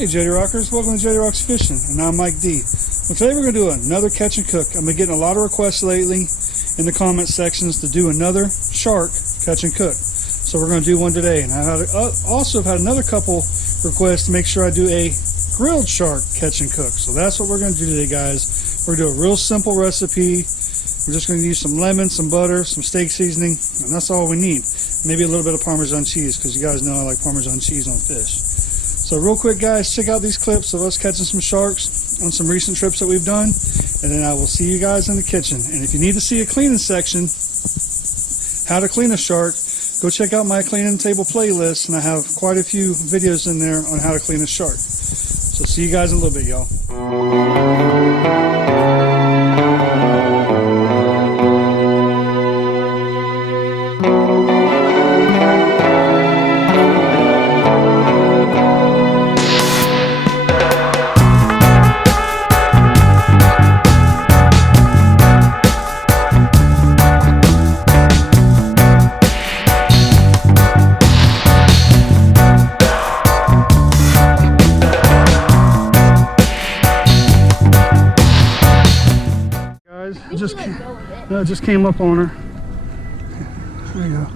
Hey Jettie Rockers, welcome to Jettie Rocks Fishing, and I'm Mike D. Well, today we're going to do another catch and cook. I've been getting a lot of requests lately in the comment sections to do another shark catch and cook. So we're going to do one today, and I also have had another couple requests to make sure I do a grilled shark catch and cook. So that's what we're going to do today, guys. We're going to do a real simple recipe. We're just going to use some lemon, some butter, some steak seasoning, and that's all we need. Maybe a little bit of Parmesan cheese, because you guys know I like Parmesan cheese on fish. So real quick, guys, check out these clips of us catching some sharks on some recent trips that we've done, and then I will see you guys in the kitchen. And if you need to see a cleaning section, how to clean a shark, go check out my cleaning table playlist, and I have quite a few videos in there on how to clean a shark. So see you guys in a little bit, y'all. It just came up on her. There you go.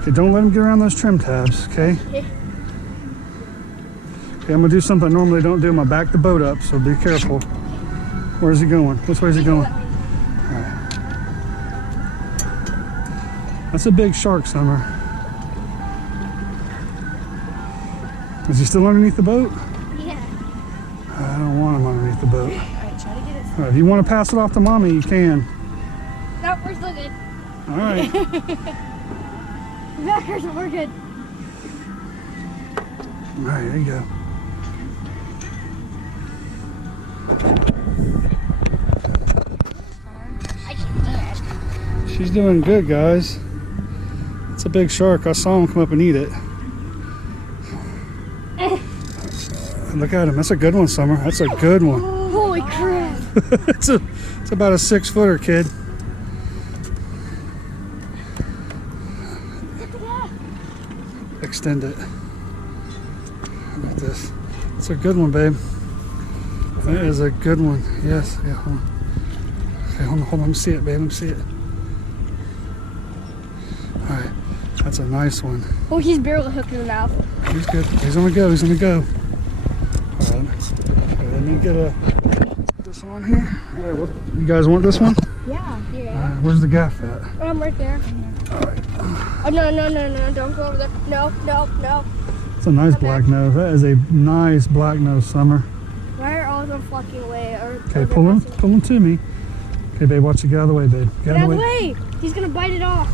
Okay, don't let him get around those trim tabs, okay? Okay, I'm gonna do something I normally don't do. I'm gonna back the boat up, so be careful. Where's he going? Which way is he going? All right. That's a big shark, Summer. Is he still underneath the boat? Yeah. I don't want him underneath the boat. All right, try to get it. All right, if you want to pass it off to Mommy, you can. Nope, we're still good. All right. Backers, we're good. All right, there you go. She's doing good, guys. It's a big shark. I saw him come up and eat it. Look at him. That's a good one, Summer. That's a good one. Holy crap. it's about a 6-footer, kid. Extend it. Look at this. It's a good one, babe. That is a good one. Yes. Yeah. Hold on. Okay. Hold on. Hold on. Let me see it, babe. Let me see it. All right. That's a nice one. Oh, he's barely hooked in the mouth. He's good. He's gonna go. He's gonna go. All right. Okay, let me get this one here. All right. Well, you guys want this one? Yeah. Here. All right. Where's the gaff at? Right there. All right. Oh, no, don't go over there. No. It's a nice black nose. That is a nice black nose, Summer. Why are all of them flocking away? Okay, pull him to me. Okay, babe, watch it. Get out of the way, babe. Get out of the way. He's gonna bite it off.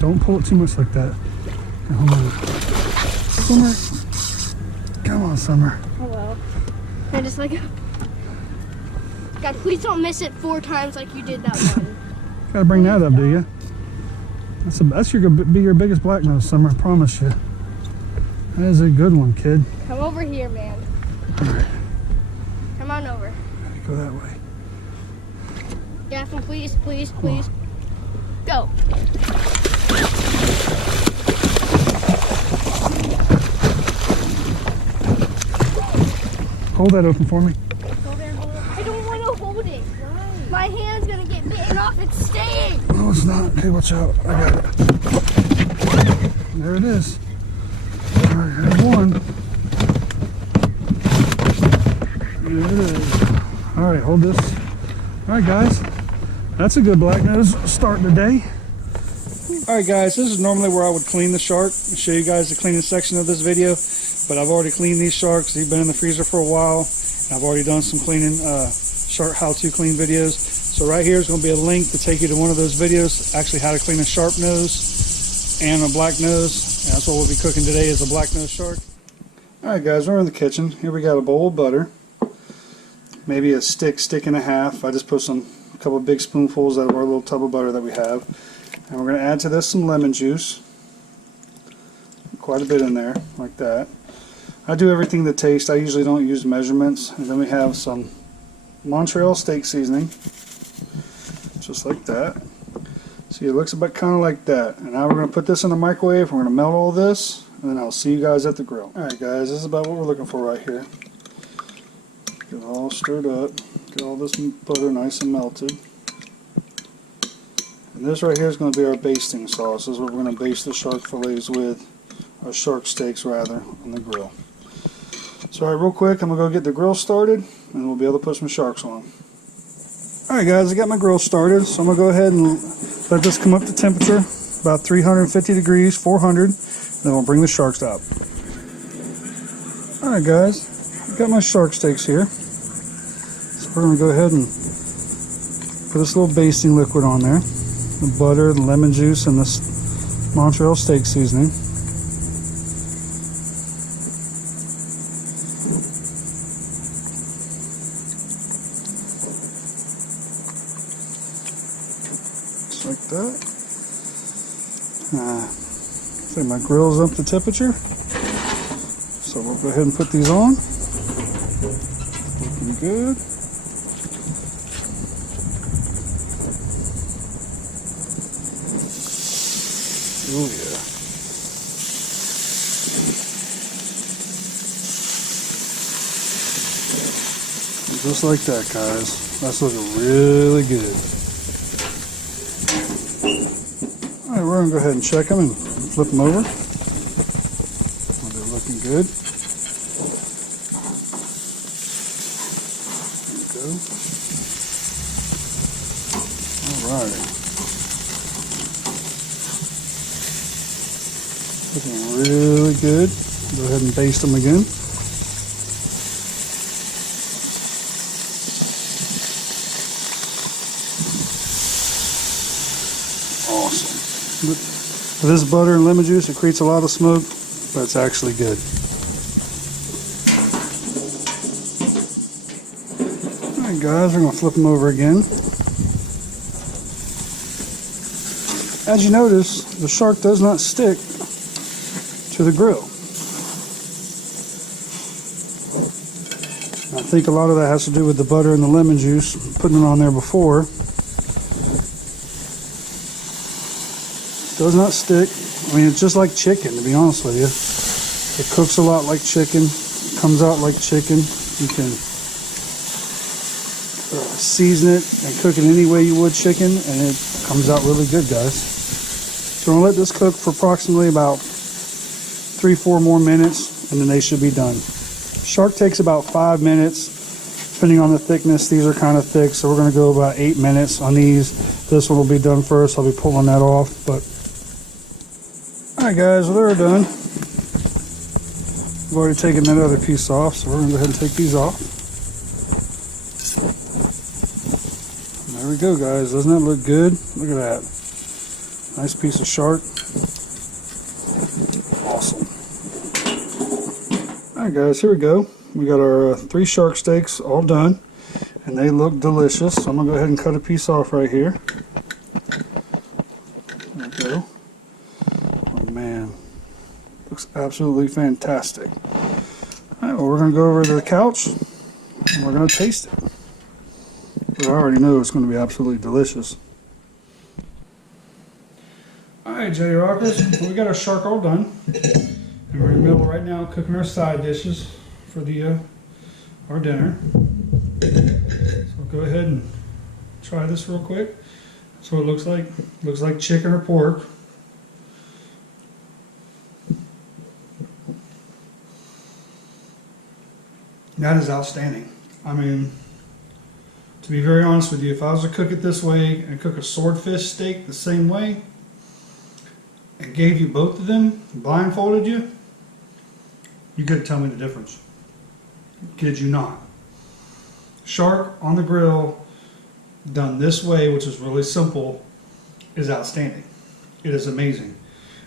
Don't pull it too much like that. Okay, hold on. Summer. Come on, Summer. Oh well. I just like. God, please don't miss it 4 times like you did that one. Gotta bring that up, do you? That's gonna be your biggest black nose, Summer. I promise you. That is a good one, kid. Come over here, man. All right. Come on over. Go that way. Gaffin, please. Go. Hold that open for me. Go there, hold it. I don't want to hold it. My hand's gonna get bitten off. It's staying. No, it's not. Okay, watch out. I got it. There it is. All right, there's one. There it is. All right, hold this. All right, guys. That's a good black nose starting the day. All right, guys. This is normally where I would clean the shark. I'll show you guys the cleaning section of this video. But I've already cleaned these sharks. They've been in the freezer for a while. And I've already done some cleaning, shark how-to clean videos. So right here is going to be a link to take you to one of those videos, actually how to clean a sharp nose and a black nose. And that's what we'll be cooking today, is a black nose shark. Alright guys, we're in the kitchen. Here we got a bowl of butter, maybe a stick and a half. I just put a couple of big spoonfuls out of our little tub of butter that we have. And we're going to add to this some lemon juice. Quite a bit in there, like that. I do everything to taste. I usually don't use measurements. And then we have some Montreal steak seasoning, just like that. See, it looks about kind of like that. And now we're going to put this in the microwave. We're going to melt all this, and then I'll see you guys at the grill. Alright guys, this is about what we're looking for right here. Get it all stirred up. Get all this butter nice and melted. And this right here is going to be our basting sauce. This is what we're going to baste the shark fillets with, or shark steaks rather, on the grill. So alright, real quick, I'm going to go get the grill started, and we'll be able to put some sharks on. Alright guys, I got my grill started, so I'm going to go ahead and let this come up to temperature, about 350 degrees, 400, and then we'll bring the sharks out. Alright guys, I've got my shark steaks here. So we're going to go ahead and put this little basting liquid on there. The butter, the lemon juice, and this Montreal steak seasoning. Just like that. So my grill's up to temperature. So we'll go ahead and put these on. Looking good. Oh yeah. Just like that, guys. That's looking really good. Alright, we're going to go ahead and check them and flip them over. They're looking good. There we go. Alright. Looking really good. Go ahead and baste them again. Awesome. With this butter and lemon juice, it creates a lot of smoke, but it's actually good. Alright guys, we're going to flip them over again. As you notice, the shark does not stick to the grill. I think a lot of that has to do with the butter and the lemon juice, putting it on there before. Does not stick. I mean, it's just like chicken, to be honest with you. It cooks a lot like chicken. It comes out like chicken. You can season it and cook it any way you would chicken, and it comes out really good, guys. So I'm going to let this cook for approximately about 3-4 more minutes, and then they should be done. Shark takes about 5 minutes, depending on the thickness. These are kind of thick, so we're going to go about 8 minutes on these. This one will be done first. I'll be pulling that off. But alright guys, well, they're done. I've already taken that other piece off, so we're going to go ahead and take these off. And there we go, guys. Doesn't that look good? Look at that. Nice piece of shark. Awesome. Alright guys, here we go. We got our 3 shark steaks all done, and they look delicious. So I'm going to go ahead and cut a piece off right here. There we go. Oh man, looks absolutely fantastic. Alright, well, we're going to go over to the couch, and we're going to taste it. But I already know it's going to be absolutely delicious. Alright, Jettie Rockers, we got our shark all done. And we're in the middle right now cooking our side dishes for the our dinner. So we'll go ahead and try this real quick. That's what it looks like. Looks like chicken or pork. That is outstanding. I mean, to be very honest with you, if I was to cook it this way and cook a swordfish steak the same way, and gave you both of them, blindfolded you, you couldn't tell me the difference. Kid you not. Shark on the grill, done this way, which is really simple, is outstanding. It is amazing.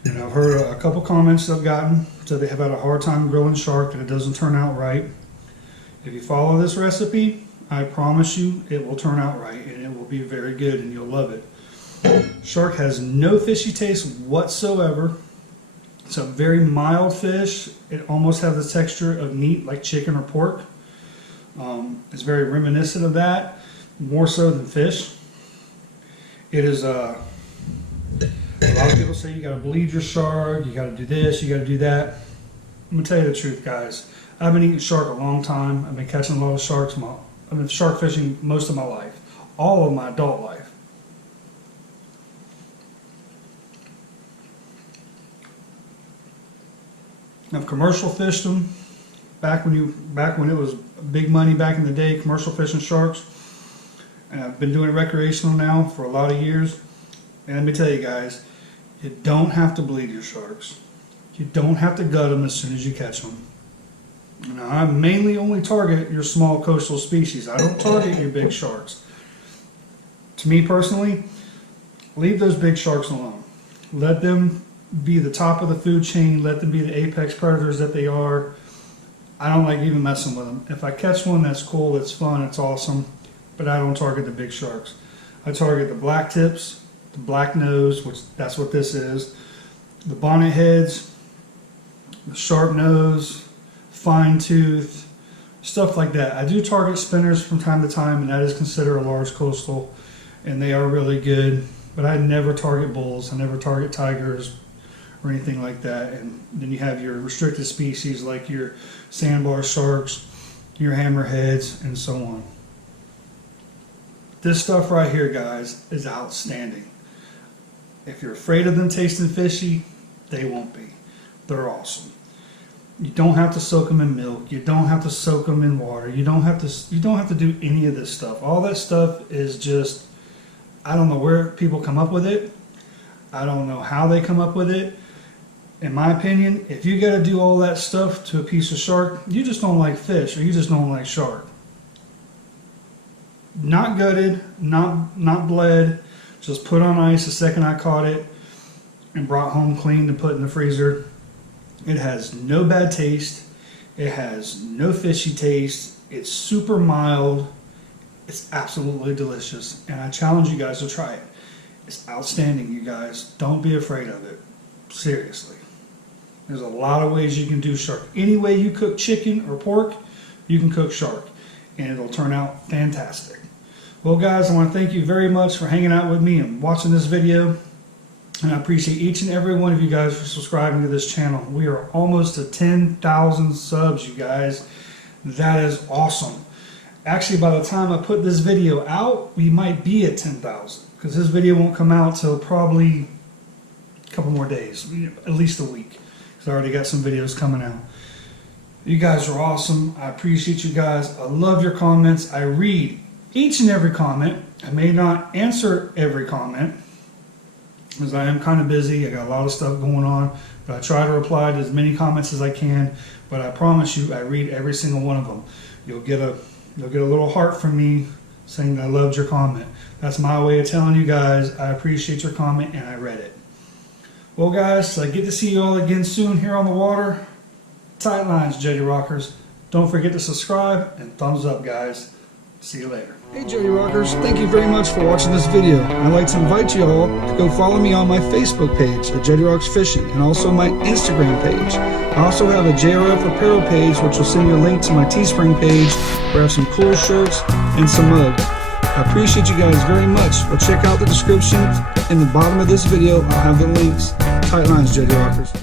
And I've heard a couple comments I've gotten, so they have had a hard time grilling shark and it doesn't turn out right. If you follow this recipe, I promise you it will turn out right, and it will be very good, and you'll love it. Shark has no fishy taste whatsoever. It's a very mild fish. It almost has the texture of meat like chicken or pork. It's very reminiscent of that, more so than fish. It is a lot of people say you got to bleed your shark, you got to do this, you got to do that. I'm gonna tell you the truth, guys. I've been eating shark a long time. I've been catching a lot of sharks. I've been shark fishing most of my life, all of my adult life. I've commercial fished them back when it was big money back in the day, commercial fishing sharks. And I've been doing it recreational now for a lot of years. And let me tell you guys, you don't have to bleed your sharks. You don't have to gut them as soon as you catch them. Now, I mainly only target your small coastal species. I don't target your big sharks. To me personally, leave those big sharks alone. Let them be the top of the food chain. Let them be the apex predators that they are. I don't like even messing with them. If I catch one, that's cool, it's fun, it's awesome, but I don't target the big sharks. I target the black tips, the black nose, which that's what this is, the bonnet heads, the sharp nose, fine tooth, stuff like that. I do target spinners from time to time, and that is considered a large coastal, and they are really good, but I never target bulls, I never target tigers or anything like that. And then you have your restricted species like your sandbar sharks, your hammerheads, and so on. This stuff right here, guys, is outstanding. If you're afraid of them tasting fishy, they won't be. They're awesome. You don't have to soak them in milk. You don't have to soak them in water. You don't have to do any of this stuff. All that stuff is just, I don't know where people come up with it. I don't know how they come up with it. In my opinion, if you got to do all that stuff to a piece of shark, you just don't like fish, or you just don't like shark. Not gutted, not bled, just put on ice the second I caught it and brought home cleaned and put in the freezer. It has no bad taste. It has no fishy taste. It's super mild. It's absolutely delicious, and I challenge you guys to try it. It's outstanding, you guys. Don't be afraid of it. Seriously. There's a lot of ways you can do shark. Any way you cook chicken or pork, you can cook shark, and it'll turn out fantastic. Well, guys, I want to thank you very much for hanging out with me and watching this video, and I appreciate each and every one of you guys for subscribing to this channel. We are almost to 10,000 subs, you guys. That is awesome. Actually, by the time I put this video out, we might be at 10,000, because this video won't come out till probably a couple more days, at least a week. I already got some videos coming out. You guys are awesome. I appreciate you guys. I love your comments. I read each and every comment. I may not answer every comment because I am kind of busy. I got a lot of stuff going on, but I try to reply to as many comments as I can. But I promise you, I read every single one of them. You'll get a little heart from me saying I loved your comment. That's my way of telling you guys I appreciate your comment and I read it. Well, guys, I get to see you all again soon here on the water. Tight lines, Jettie Rockers. Don't forget to subscribe and thumbs up, guys. See you later. Hey, Jettie Rockers. Thank you very much for watching this video. I'd like to invite you all to go follow me on my Facebook page at Jettie Rocks Fishing, and also my Instagram page. I also have a JRF apparel page, which will send you a link to my Teespring page, where I have some cool shirts and some mugs. I appreciate you guys very much. Well, check out the description in the bottom of this video. I'll have the links. Tight lines, Jettie Rockers.